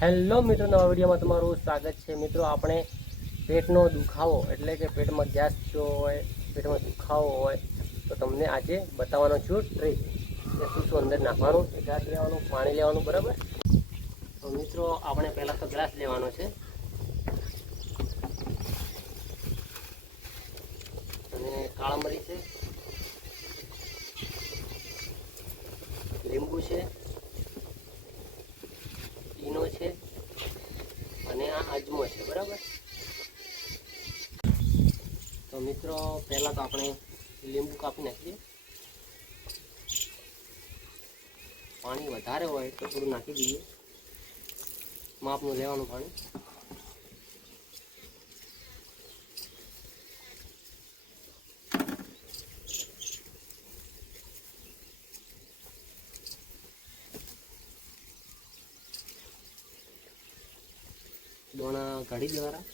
Hello મિત્રો, નવા વિડીયોમાં તમારું સ્વાગત છે। મિત્રો, આપણે પેટનો દુખાવો એટલે કે પેટમાં ગેસ થયો હોય, પેટમાં દુખાવો હોય તો તમને આજે બતાવવાનો છું ટ્રીક કે શું અંદર નાખવાનું, એક ગ્લાસ લેવાનું, પાણી લેવાનું, બરાબર। તો મિત્રો, આપણે પહેલાં તો ગ્લાસ લેવાનો છે અને કાળા મરી છે, લીંબુ છે, ઈનો છે અને આ અજમો છે, બરાબર। તો મિત્રો, પહેલા તો આપણે લીંબુ કાપી નાખીએ। પાણી વધારે હોય તો થોડું નાખી દઈએ, માપનું લેવાનું પાણી। દોણા કાઢી દેવાના।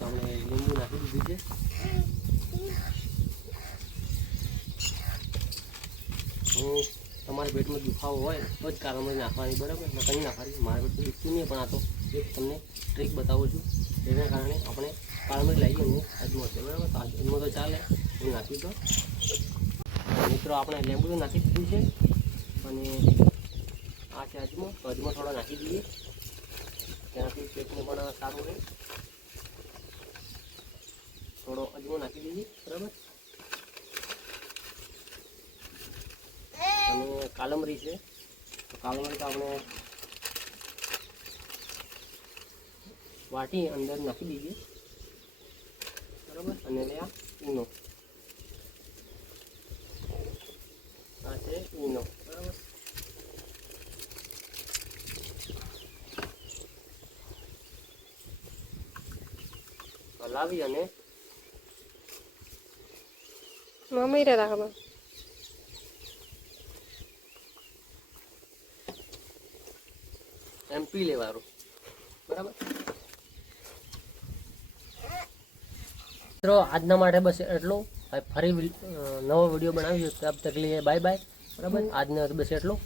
આપણે લીંબુ નાખી દીધું છે। તમારે પેટમાં દુખાવો હોય તો જ કાળામરી નાખવાની, બરાબર, નકર નાખવાની। મારા પેટમાં દુખતું નહીં, પણ આ તો એક તમને ટ્રીક બતાવું છું, જેના કારણે આપણે કાળામરી લાવીએ અને અજમો છે, બરાબર। તો અજમો તો ચાલે, હું નાખી દો। મિત્રો, આપણે લીંબુ નાખી દીધું છે અને આ છે અજમો, તો અજમો થોડો નાખી દઈએ, તેનાથી પેટને પણ સારું રહે। થોડો અજમો નાખી દઈએ, બરાબર। અને કાળામરી છે, તો કાળામરી તો આપણે વાટી અંદર નાખી દઈએ, બરાબર। અને આ ઈનો, આ છે ઈનો, બરાબર। હલાવી અને મમ્મી રે રાખો એમ પી લેવાનું, બરાબર। મિત્રો, આજના માટે બસ એટલું। ફરી નવો વિડીયો બનાવીશું, તબ તક લીએ બાય બાય, બરાબર। આજના બસ એટલું।